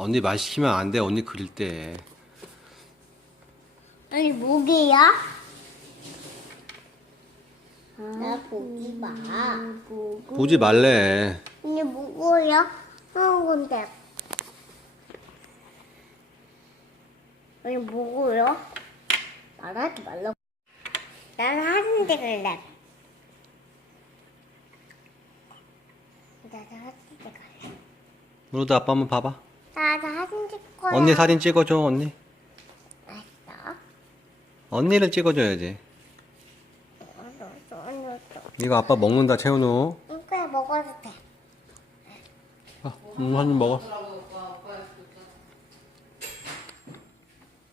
언니 말 시키면 안 돼. 언니 그릴 때. 아니 목이야? 나 보지 마. 보지 말래. 이게 뭐야? 하는 건데. 아니 뭐고요? 말하지 말라고. 나는 하는데 갈래. 나도 하는데 갈래. 너도 아빠 한번 봐봐. 나도 사진 찍 거야. 언니 사진 찍어줘, 언니. 알았어. 언니를 찍어줘야지. 이거 아빠 먹는다, 채훈우. 그래 먹어도 돼. 아, 음, 한입 먹어.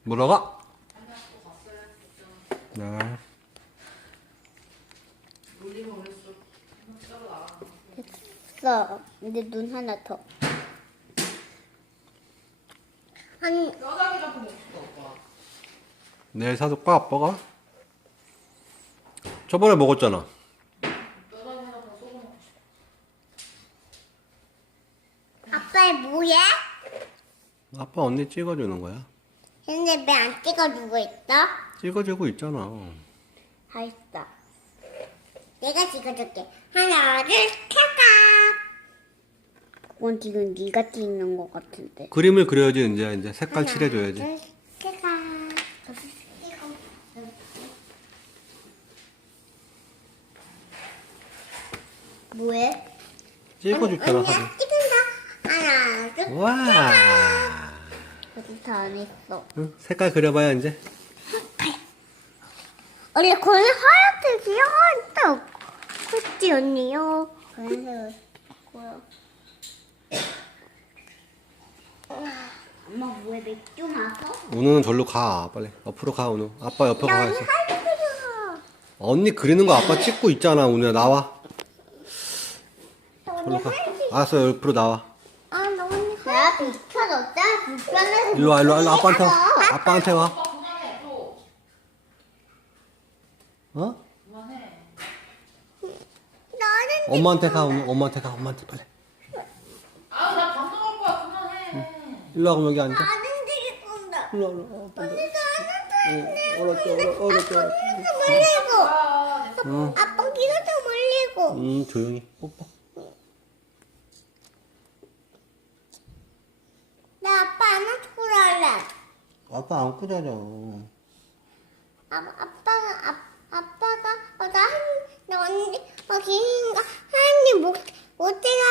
뭐라고? 네. 됐어. 이제 눈 하나 더. 아니 내일 사줄까, 아빠가? 저번에 먹었잖아. 아빠 뭐야? 아빠 언니 찍어주는 거야. 근데 왜 안 찍어주고 있어? 찍어주고 있잖아. 다 있어. 내가 찍어줄게. 하나, 둘, 켜까. 그건 지금 네가 찍는 것 같은데. 그림을 그려야지, 이제. 이제 색깔 하나, 칠해줘야지. 둘. 뭐해? 언니야, 사진. 찍는다. 하나, 둘, 와. 아직 다안 했어. 응, 색깔 그려봐요, 이제. 언니 거기 하얗게 귀여웠다. 그치 언니요? 그래서 고요. 뭐해 맥주 마셔? 운우는 절로 가, 빨리. 옆으로 가, 운우. 아빠 옆에 나가 언니 있어. 언니 그리는 거 아빠 찍고 있잖아, 운우야. 나와. 절로 가. 알았어, 옆으로 나와. 아, 나 언니 야 비켜줬다. 불편해서. 일로 와, 일로 와, 일로 와. 아빠한테 와. 아빠한테 와. 그만해 또 어? 그만해 나는 엄마한테 가. 엄마한테 가, 엄마한테 빨리. 아나 방송할 거야 그만해 일로 와, 그럼 여기 앉아. 꼰다. 일로 와, 일로 와. 언니 얼었죠, 얼었, 얼었죠. 아빠 기가 몰리고. 아, 내 응, 아빠 기가 더 몰리고. 응, 조용히. 뽀뽀. 나 아빠 안아주고 갈래. 아빠 안고 자자. 아, 아빠가 아, 아빠가 어, 나, 한, 나 언니 어 기인가 하니 못 못해가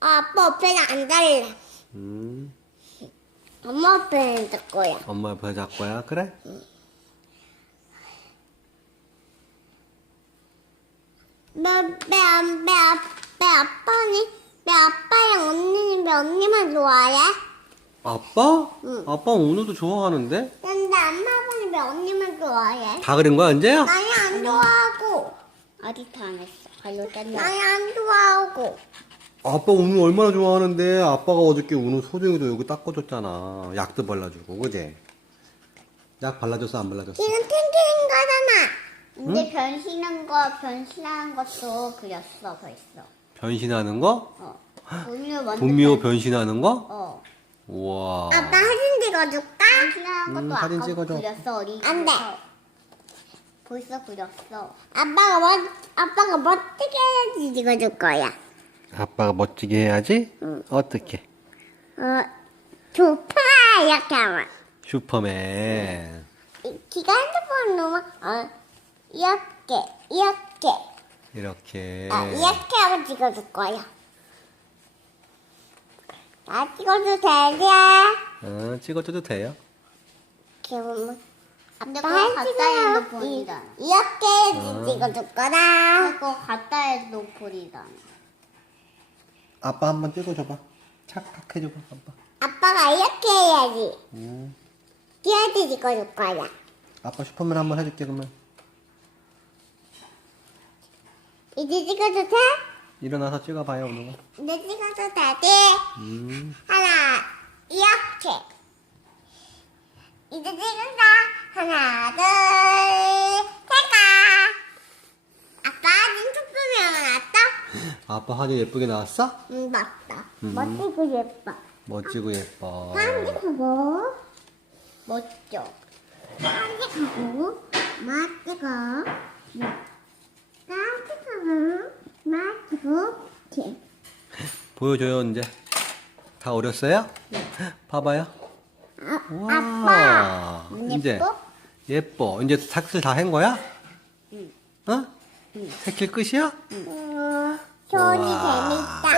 아빠 옆에는 안 달래 음, 엄마 옆에는 앉을 거야 엄마 옆에 잡 거야? 그래? 왜 왜 안왜 왜 아빠니 왜 아빠랑 언니는 왜 언니만 좋아해? 아빠? 응. 아빠 오늘도 좋아하는데? 근데 엄마는 왜 언니만 좋아해? 다 그린 거야, 이제야? 나이 안 좋아하고 아직 다안 했어 나이 안 좋아하고 아빠 운우 얼마나 좋아하는데 아빠가 어저께 운우 소중이도 여기 닦아줬잖아 약도 발라주고 그제? 약 발라줬어 안 발라줬어? 지금 탱탱인 거잖아. 근데 변신한 거, 변신하는 것도 그렸어, 벌써. 변신하는 거? 어. 분미호 변신하는 거? 어. 우와 아빠 사진 찍어줄까? 변신하는 것도 음, 사진 아까 찍어줘. 그렸어, 어리. 안 돼. 벌써 그렸어. 아빠가 멋, 아빠가 멋지게 해야지 찍어줄 거야. 아빠가 멋지게 해야지? 응. 어떻게? 어, 좋다, 이렇게 하면. 슈퍼맨 이- 기가 핸드폰 놓으면, 어, 이렇게, 이렇게. 이렇게 아, 이렇게 하고 찍어줄 거야. 나 찍어도 되지? 어, 찍어줘도 돼요 이렇게 보면. 근데 아빠 그거 찍어요. 핸드폰이다. 이- 이렇게 해야지 찍어줄 거다. 그거 갖다 해도 볼이다. 아 빠 한번 찍어줘봐 착각해줘봐 아빠 아빠가 이렇게 해야지. 음. 이렇게 찍어줄 거야. 아빠 슈퍼맨 한번 해줄게 그러면 이제 찍어도 돼? 일어나서 찍어봐요 오늘 이제 찍어도 되지? 음. 하나, 이렇게. 이제 찍는다. 하나, 둘, 셋가. 아빠? 아빠 사진 예쁘게 나왔어? 응, 맞다. 멋지고 예뻐. 멋지고 예뻐. 깜찍하고 멋져. 깜찍하고 멋지고 깜찍하고 멋지고 개. 보여줘요 이제. 다 어렸어요? 봐봐요. 아, 아빠. 안 이제 예뻐? 예뻐. 이제 삭스 다한 거야? 어? 새킬 끝이야? 음, 소리 우와. 재밌다.